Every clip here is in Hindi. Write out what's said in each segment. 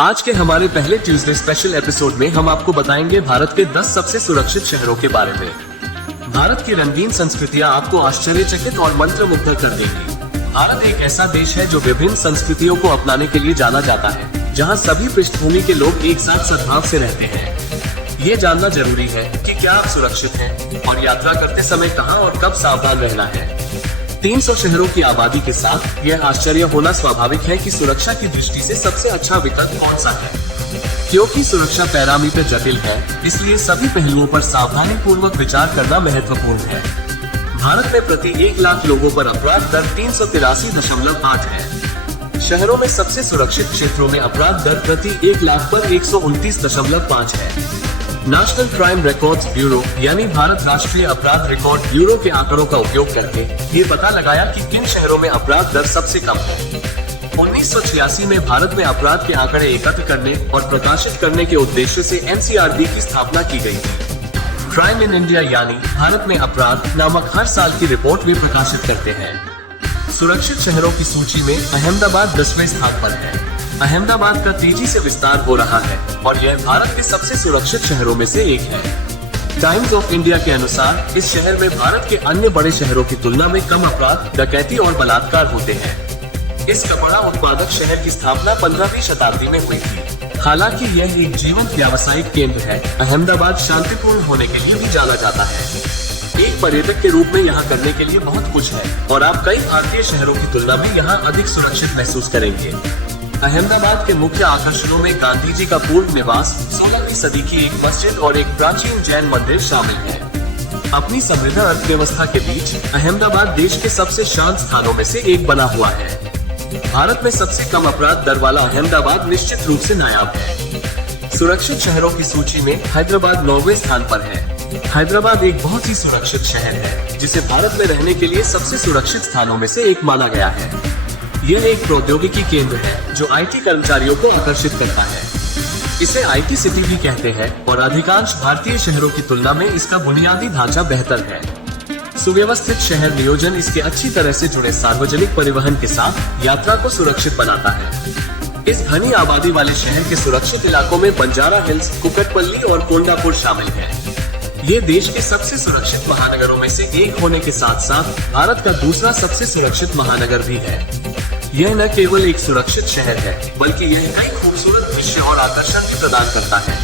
आज के हमारे पहले ट्यूसडे स्पेशल एपिसोड में हम आपको बताएंगे भारत के 10 सबसे सुरक्षित शहरों के बारे में। भारत की रंगीन संस्कृतियां आपको आश्चर्यचकित और मंत्रमुग्ध कर देंगी। भारत एक ऐसा देश है जो विभिन्न संस्कृतियों को अपनाने के लिए जाना जाता है, जहां सभी पृष्ठभूमि के लोग एक साथ सद्भाव से रहते हैं। ये जानना जरूरी है कि क्या आप सुरक्षित हैं और यात्रा करते समय कहां और कब सावधान रहना है। 300 शहरों की आबादी के साथ यह आश्चर्य होना स्वाभाविक है कि सुरक्षा की दृष्टि से सबसे अच्छा विकल्प कौन सा है। क्योंकि सुरक्षा पैरामीटर जटिल है, इसलिए सभी पहलुओं पर सावधानी पूर्वक विचार करना महत्वपूर्ण है। भारत में प्रति 1 लाख लोगों पर अपराध दर 383.8 है। शहरों में सबसे सुरक्षित क्षेत्रों में अपराध दर प्रति 1 लाख पर 129.5 है। नेशनल क्राइम रिकॉर्ड्स ब्यूरो यानी भारत राष्ट्रीय अपराध रिकॉर्ड ब्यूरो के आंकड़ों का उपयोग करके ये पता लगाया कि किन शहरों में अपराध दर सबसे कम है। 1986 में भारत में अपराध के आंकड़े एकत्र करने और प्रकाशित करने के उद्देश्य से NCRB की स्थापना की गई थी। क्राइम इन इंडिया यानी भारत में अपराध नामक हर साल की रिपोर्ट वे प्रकाशित करते हैं। सुरक्षित शहरों की सूची में अहमदाबाद 10वें स्थान पर है। अहमदाबाद का तेजी से विस्तार हो रहा है और यह भारत के सबसे सुरक्षित शहरों में से एक है। टाइम्स ऑफ इंडिया के अनुसार इस शहर में भारत के अन्य बड़े शहरों की तुलना में कम अपराध, डकैती और बलात्कार होते हैं। इस कपड़ा उत्पादक शहर की स्थापना 15वीं शताब्दी में हुई थी। हालांकि यह एक जीवंत व्यावसायिक केंद्र है, अहमदाबाद शांतिपूर्ण होने के लिए भी जाना जाता है। एक पर्यटक के रूप में यहाँ करने के लिए बहुत कुछ है और आप कई भारतीय शहरों की तुलना में यहाँ अधिक सुरक्षित महसूस करेंगे। अहमदाबाद के मुख्य आकर्षणों में गांधी जी का पूर्व निवास, 16वीं सदी की एक मस्जिद और एक प्राचीन जैन मंदिर शामिल है। अपनी समृद्ध अर्थव्यवस्था के बीच अहमदाबाद देश के सबसे शांत स्थानों में से एक बना हुआ है। भारत में सबसे कम अपराध दर वाला अहमदाबाद निश्चित रूप से नायाब है। सुरक्षित शहरों की सूची में हैदराबाद 9वें स्थान पर है। हैदराबाद एक बहुत ही सुरक्षित शहर है, जिसे भारत में रहने के लिए सबसे सुरक्षित स्थानों में से एक माना गया है। यह एक प्रौद्योगिकी केंद्र है जो IT कर्मचारियों को आकर्षित करता है। इसे IT सिटी भी कहते हैं और अधिकांश भारतीय शहरों की तुलना में इसका बुनियादी ढांचा बेहतर है। सुव्यवस्थित शहर नियोजन इसके अच्छी तरह से जुड़े सार्वजनिक परिवहन के साथ यात्रा को सुरक्षित बनाता है। इस घनी आबादी वाले शहर के सुरक्षित इलाकों में बंजारा हिल्स, कुकटपल्ली और कोंडापुर शामिल है। ये देश के सबसे सुरक्षित महानगरों में से एक होने के साथ साथ भारत का दूसरा सबसे सुरक्षित महानगर भी है। यह न केवल एक सुरक्षित शहर है, बल्कि यह कई खूबसूरत दृश्य और आकर्षण भी प्रदान करता है।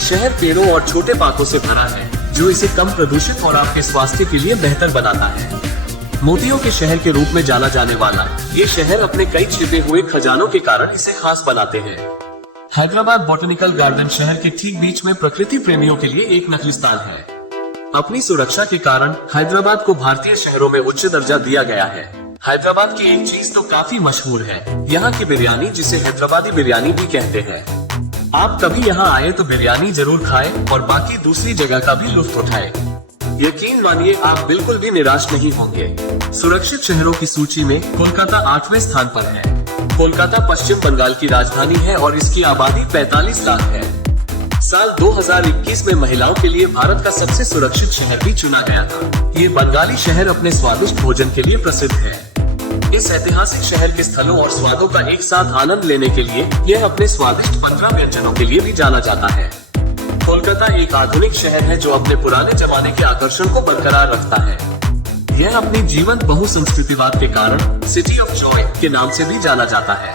शहर पेड़ों और छोटे पार्कों से भरा है, जो इसे कम प्रदूषित और आपके स्वास्थ्य के लिए बेहतर बनाता है। मोतियों के शहर के रूप में जाना जाने वाला ये शहर अपने कई छिपे हुए खजानों के कारण इसे खास बनाते हैं। हैदराबाद बॉटनिकल गार्डन शहर के ठीक बीच में प्रकृति प्रेमियों के लिए एक नखलिस्तान है। अपनी सुरक्षा के कारण हैदराबाद को भारतीय शहरों में उच्च दर्जा दिया गया है। हैदराबाद की एक चीज तो काफी मशहूर है, यहाँ की बिरयानी, जिसे हैदराबादी बिरयानी भी कहते हैं। आप कभी यहाँ आए तो बिरयानी जरूर खाएं और बाकी दूसरी जगह का भी लुत्फ उठाएं। यकीन मानिए, आप बिल्कुल भी निराश नहीं होंगे। सुरक्षित शहरों की सूची में कोलकाता 8वें स्थान पर है। कोलकाता पश्चिम बंगाल की राजधानी है और इसकी आबादी 45 लाख है। साल 2021 में महिलाओं के लिए भारत का सबसे सुरक्षित शहर भी चुना गया था। ये बंगाली शहर अपने स्वादिष्ट भोजन के लिए प्रसिद्ध है। इस ऐतिहासिक शहर के स्थलों और स्वादों का एक साथ आनंद लेने के लिए यह अपने स्वादिष्ट 15 व्यंजनों के लिए भी जाना जाता है। कोलकाता एक आधुनिक शहर है जो अपने पुराने जमाने के आकर्षण को बरकरार रखता है। यह अपनी जीवंत बहुसंस्कृतिवाद के कारण सिटी ऑफ जॉय के नाम से भी जाना जाता है।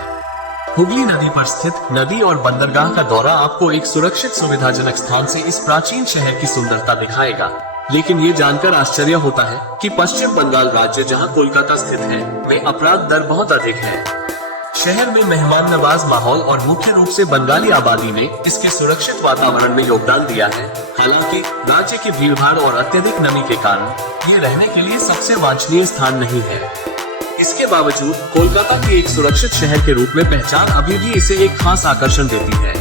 हुगली नदी पर स्थित नदी और बंदरगाह का दौरा आपको एक सुरक्षित सुविधाजनक स्थान से इस प्राचीन शहर की सुंदरता दिखाएगा। लेकिन ये जानकर आश्चर्य होता है कि पश्चिम बंगाल राज्य, जहां कोलकाता स्थित है, में अपराध दर बहुत अधिक है। शहर में मेहमान नवाज माहौल और मुख्य रूप से बंगाली आबादी ने इसके सुरक्षित वातावरण में योगदान दिया है। हालांकि राज्य की भीड़भाड़ और अत्यधिक नमी के कारण ये रहने के लिए सबसे वांछनीय स्थान नहीं है। इसके बावजूद कोलकाता की एक सुरक्षित शहर के रूप में पहचान अभी भी इसे एक खास आकर्षण देती है।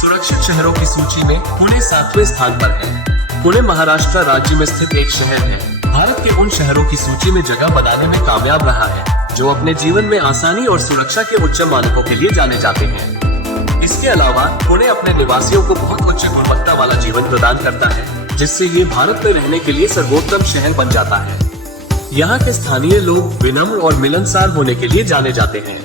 सुरक्षित शहरों की सूची में पुणे 7वें स्थान पर है। पुणे महाराष्ट्र राज्य में स्थित एक शहर है। भारत के उन शहरों की सूची में जगह बनाने में कामयाब रहा है जो अपने जीवन में आसानी और सुरक्षा के उच्च मानकों के लिए जाने जाते हैं। इसके अलावा पुणे अपने निवासियों को बहुत उच्च गुणवत्ता वाला जीवन प्रदान करता है, जिससे ये भारत में रहने के लिए सर्वोत्तम शहर बन जाता है। यहाँ के स्थानीय लोग विनम्र और मिलनसार होने के लिए जाने जाते हैं।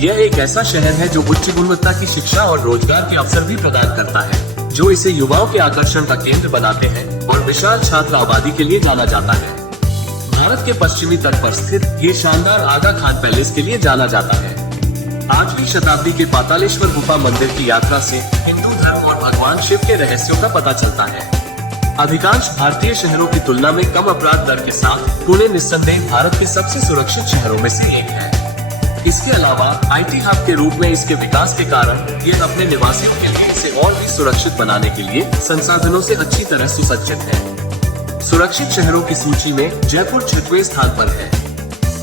यह एक ऐसा शहर है जो उच्च गुणवत्ता की शिक्षा और रोजगार के अवसर भी प्रदान करता है, जो इसे युवाओं के आकर्षण का केंद्र बनाते हैं और विशाल छात्र आबादी के लिए जाना जाता है। भारत के पश्चिमी तट पर स्थित ये शानदार आगा खान पैलेस के लिए जाना जाता है। 8वीं शताब्दी के पातालेश्वर गुफा मंदिर की यात्रा से हिंदू धर्म और भगवान शिव के रहस्यों का पता चलता है। अधिकांश भारतीय शहरों की तुलना में कम अपराध दर के साथ पुणे निस्संदेह भारत के सबसे सुरक्षित शहरों में से एक है। इसके अलावा आईटी हब के रूप में इसके विकास के कारण यह अपने निवासियों के लिए इसे और भी सुरक्षित बनाने के लिए संसाधनों से अच्छी तरह सुसज्जित है। सुरक्षित शहरों की सूची में जयपुर 6वें स्थान पर है।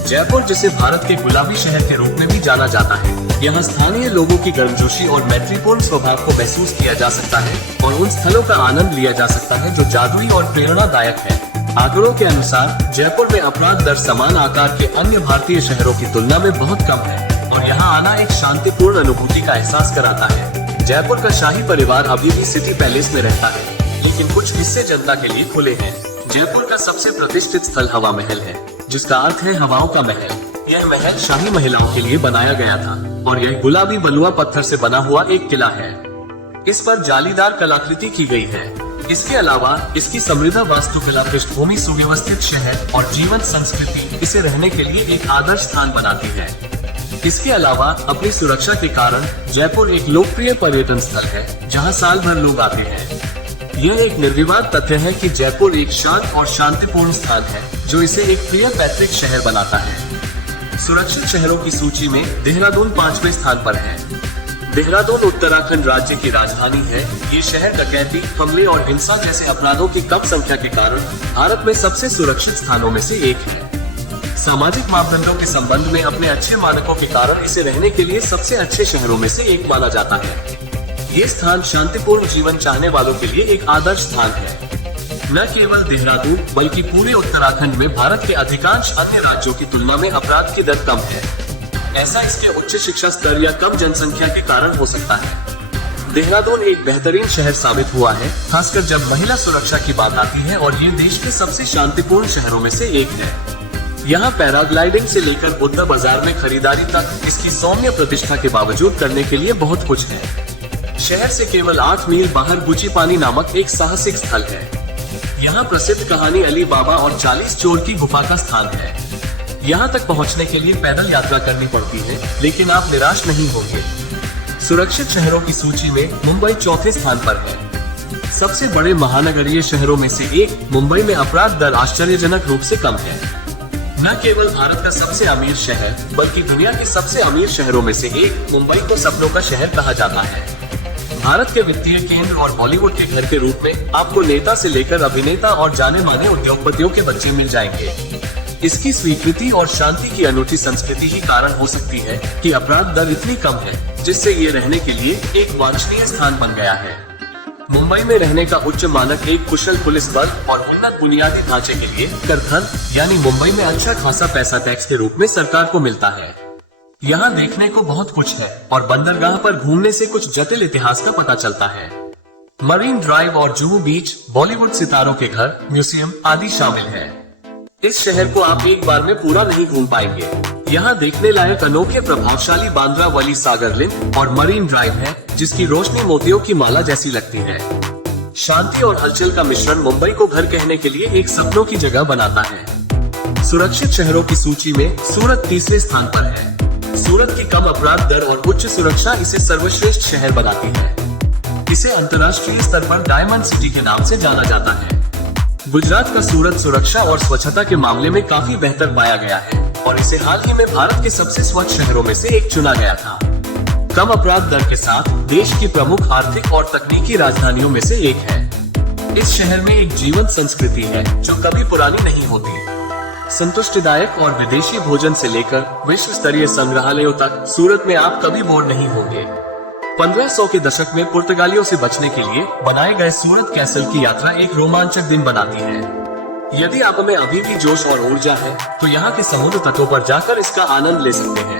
जयपुर, जिसे भारत के गुलाबी शहर के रूप में भी जाना जाता है, यहाँ स्थानीय लोगों की गर्मजोशी और मैत्रीपूर्ण स्वभाव को महसूस किया जा सकता है और उन स्थलों का आनंद लिया जा सकता है जो जादुई और प्रेरणादायक है। आंकड़ों के अनुसार जयपुर में अपराध दर समान आकार के अन्य भारतीय शहरों की तुलना में बहुत कम है और यहाँ आना एक शांतिपूर्ण अनुभूति का एहसास कराता है। जयपुर का शाही परिवार अभी भी सिटी पैलेस में रहता है, लेकिन कुछ हिस्से जनता के लिए खुले हैं। जयपुर का सबसे प्रतिष्ठित स्थल हवा महल है, जिसका अर्थ है हवाओं का महल। यह महल शाही महिलाओं के लिए बनाया गया था और यह गुलाबी बलुआ पत्थर से बना हुआ एक किला है। इस पर जालीदार कलाकृति की गई है। इसके अलावा इसकी समृद्ध वास्तुकला, पृष्ठभूमि, सुव्यवस्थित शहर और जीवंत संस्कृति इसे रहने के लिए एक आदर्श स्थान बनाती है। इसके अलावा अपनी सुरक्षा के कारण जयपुर एक लोकप्रिय पर्यटन स्थल है, जहां साल भर लोग आते हैं। यह एक निर्विवाद तथ्य है कि जयपुर एक शांत और शांतिपूर्ण स्थान है, जो इसे एक प्रिय पैतृक शहर बनाता है। सुरक्षित शहरों की सूची में देहरादून 5वें स्थान पर है। देहरादून उत्तराखंड राज्य की राजधानी है। ये शहर डकैती, हमले और हिंसा जैसे अपराधों की कम संख्या के कारण भारत में सबसे सुरक्षित स्थानों में से एक है। सामाजिक मापदंडों के संबंध में अपने अच्छे मानकों के कारण इसे रहने के लिए सबसे अच्छे शहरों में से एक माना जाता है। ये स्थान शांतिपूर्ण जीवन चाहने वालों के लिए एक आदर्श स्थान है। न केवल देहरादून बल्कि पूरे उत्तराखंड में भारत के अधिकांश अन्य राज्यों की तुलना में अपराध की दर कम है। ऐसा इसके उच्च शिक्षा स्तर या कम जनसंख्या के कारण हो सकता है। देहरादून एक बेहतरीन शहर साबित हुआ है, खासकर जब महिला सुरक्षा की बात आती है, और ये देश के सबसे शांतिपूर्ण शहरों में से एक है। यहाँ पैराग्लाइडिंग से लेकर बुद्धा बाजार में खरीदारी तक इसकी सौम्य प्रतिष्ठा के बावजूद करने के लिए बहुत कुछ है। शहर से केवल 8 मील बाहर गुचीपानी नामक एक साहसिक स्थल है। यहाँ प्रसिद्ध कहानी अली बाबा और 40 चोर की गुफा का स्थान है। यहाँ तक पहुँचने के लिए पैदल यात्रा करनी पड़ती है, लेकिन आप निराश नहीं होंगे। सुरक्षित शहरों की सूची में मुंबई 4थे स्थान पर है। सबसे बड़े महानगरीय शहरों में से एक मुंबई में अपराध दर आश्चर्यजनक रूप से कम है। न केवल भारत का सबसे अमीर शहर बल्कि दुनिया के सबसे अमीर शहरों में से एक मुंबई को सपनों का शहर कहा जाता है। भारत के वित्तीय केंद्र और बॉलीवुड के घर के रूप में आपको नेता से लेकर अभिनेता और जाने माने उद्योगपतियों के बच्चे मिल जाएंगे। इसकी स्वीकृति और शांति की अनूठी संस्कृति ही कारण हो सकती है कि अपराध दर इतनी कम है, जिससे ये रहने के लिए एक वांछनीय स्थान बन गया है। मुंबई में रहने का उच्च मानक एक कुशल पुलिस बल और उन्नत बुनियादी ढांचे के लिए कर धन यानी मुंबई में अच्छा खासा पैसा टैक्स के रूप में सरकार को मिलता है। यहाँ देखने को बहुत कुछ है और बंदरगाह पर घूमने से कुछ जटिल इतिहास का पता चलता है। मरीन ड्राइव और जुहू बीच, बॉलीवुड सितारों के घर, म्यूजियम आदि शामिल है। इस शहर को आप एक बार में पूरा नहीं घूम पाएंगे। यहाँ देखने लायक अनोखे प्रभावशाली बांद्रा वली सागर लिंक और मरीन ड्राइव है, जिसकी रोशनी मोतियों की माला जैसी लगती है। शांति और हलचल का मिश्रण मुंबई को घर कहने के लिए एक सपनों की जगह बनाता है। सुरक्षित शहरों की सूची में सूरत 3रे स्थान पर है। सूरत की कम अपराध दर और उच्च सुरक्षा इसे सर्वश्रेष्ठ शहर बनाती है। इसे अंतर्राष्ट्रीय स्तर पर डायमंड सिटी के नाम से जाना जाता है। गुजरात का सूरत सुरक्षा और स्वच्छता के मामले में काफी बेहतर पाया गया है और इसे हाल ही में भारत के सबसे स्वच्छ शहरों में से एक चुना गया था। कम अपराध दर के साथ देश की प्रमुख आर्थिक और तकनीकी राजधानियों में से एक है। इस शहर में एक जीवंत संस्कृति है जो कभी पुरानी नहीं होती। संतुष्टिदायक और विदेशी भोजन से लेकर विश्व स्तरीय संग्रहालयों तक सूरत में आप कभी बोर नहीं होंगे। 1500 के दशक में पुर्तगालियों से बचने के लिए बनाए गए सूरत कैसल की यात्रा एक रोमांचक दिन बनाती है। यदि आप में अभी भी जोश और ऊर्जा है, तो यहाँ के समुद्र तटों पर जाकर इसका आनंद ले सकते हैं।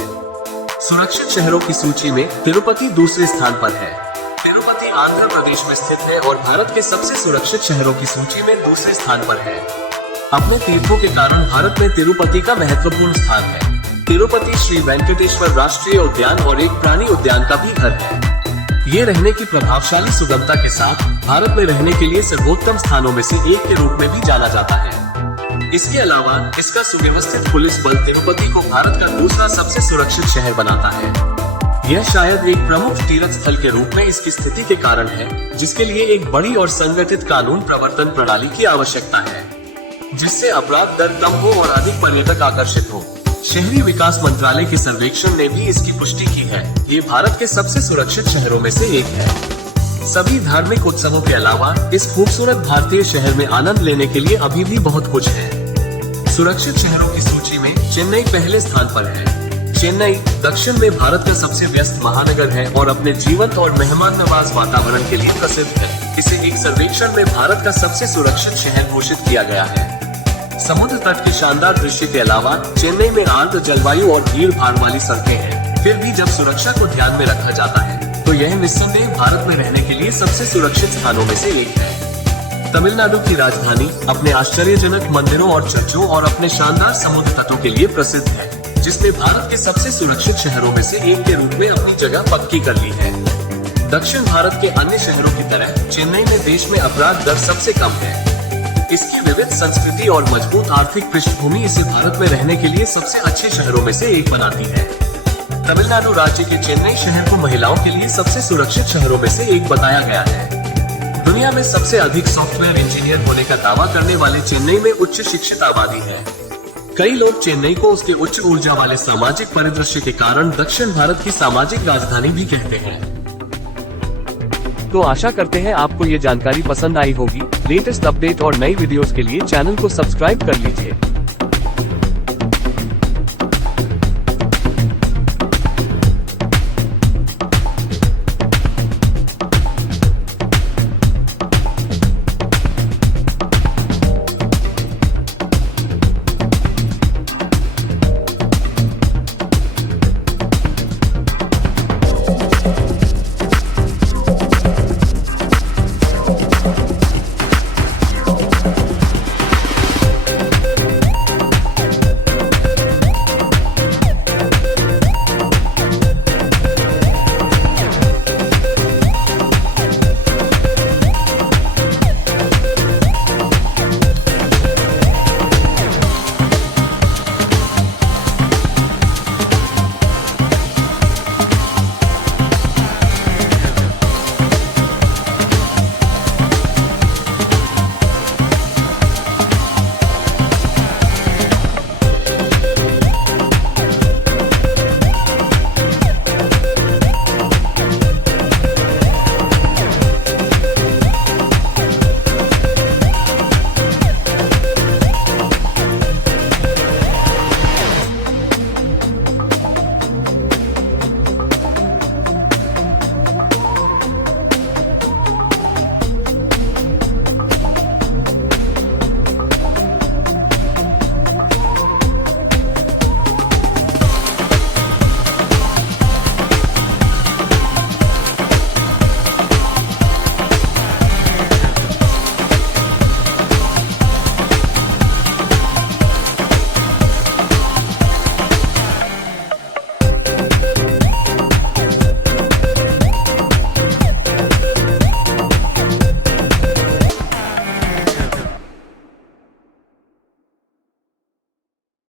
सुरक्षित शहरों की सूची में तिरुपति 2रे स्थान पर है। तिरुपति आंध्र प्रदेश में स्थित है और भारत के सबसे सुरक्षित शहरों की सूची में 2रे स्थान पर है। अपने तीर्थों के कारण भारत में तिरुपति का महत्वपूर्ण स्थान है। तिरुपति श्री वेंकटेश्वर राष्ट्रीय उद्यान और एक प्राणी उद्यान का भी घर है। ये रहने की प्रभावशाली सुगमता के साथ भारत में रहने के लिए सर्वोत्तम स्थानों में से एक के रूप में भी जाना जाता है। इसके अलावा इसका सुव्यवस्थित पुलिस बल तिरुपति को भारत का दूसरा सबसे सुरक्षित शहर बनाता है। यह शायद एक प्रमुख तीर्थ स्थल के रूप में इसकी स्थिति के कारण है, जिसके लिए एक बड़ी और संगठित कानून प्रवर्तन प्रणाली की आवश्यकता है, जिससे अपराध दर कम हो और अधिक पर्यटक आकर्षित हो। शहरी विकास मंत्रालय के सर्वेक्षण ने भी इसकी पुष्टि की है। ये भारत के सबसे सुरक्षित शहरों में से एक है। सभी धार्मिक उत्सवों के अलावा इस खूबसूरत भारतीय शहर में आनंद लेने के लिए अभी भी बहुत कुछ है। सुरक्षित शहरों की सूची में चेन्नई पहले स्थान पर है। चेन्नई दक्षिण में भारत का सबसे व्यस्त महानगर है और अपने जीवंत और मेहमान नवाज वातावरण के लिए प्रसिद्ध है। इसे एक सर्वेक्षण में भारत का सबसे सुरक्षित शहर घोषित किया गया है। समुद्र तट के शानदार दृश्य के अलावा चेन्नई में आर्द्र जलवायु और भीड़ भाड़ वाली सड़कें हैं। फिर भी जब सुरक्षा को ध्यान में रखा जाता है तो यह निस्संदेह भारत में रहने के लिए सबसे सुरक्षित स्थानों में से एक है। तमिलनाडु की राजधानी अपने आश्चर्यजनक मंदिरों और चर्चों और अपने शानदार समुद्र तटों के लिए प्रसिद्ध है, जिसने भारत के सबसे सुरक्षित शहरों में से एक के रूप में अपनी जगह पक्की कर ली है। दक्षिण भारत के अन्य शहरों की तरह चेन्नई में देश में अपराध दर सबसे कम है। इसकी विविध संस्कृति और मजबूत आर्थिक पृष्ठभूमि इसे भारत में रहने के लिए सबसे अच्छे शहरों में से एक बनाती है। तमिलनाडु राज्य के चेन्नई शहर को महिलाओं के लिए सबसे सुरक्षित शहरों में से एक बताया गया है। दुनिया में सबसे अधिक सॉफ्टवेयर इंजीनियर होने का दावा करने वाले चेन्नई में उच्च शिक्षित आबादी है। कई लोग चेन्नई को उसके उच्च ऊर्जा वाले सामाजिक परिदृश्य के कारण दक्षिण भारत की सामाजिक राजधानी भी कहते हैं। तो आशा करते हैं आपको ये जानकारी पसंद आई होगी। लेटेस्ट अपडेट और नई वीडियोस के लिए चैनल को सब्सक्राइब कर लीजिए।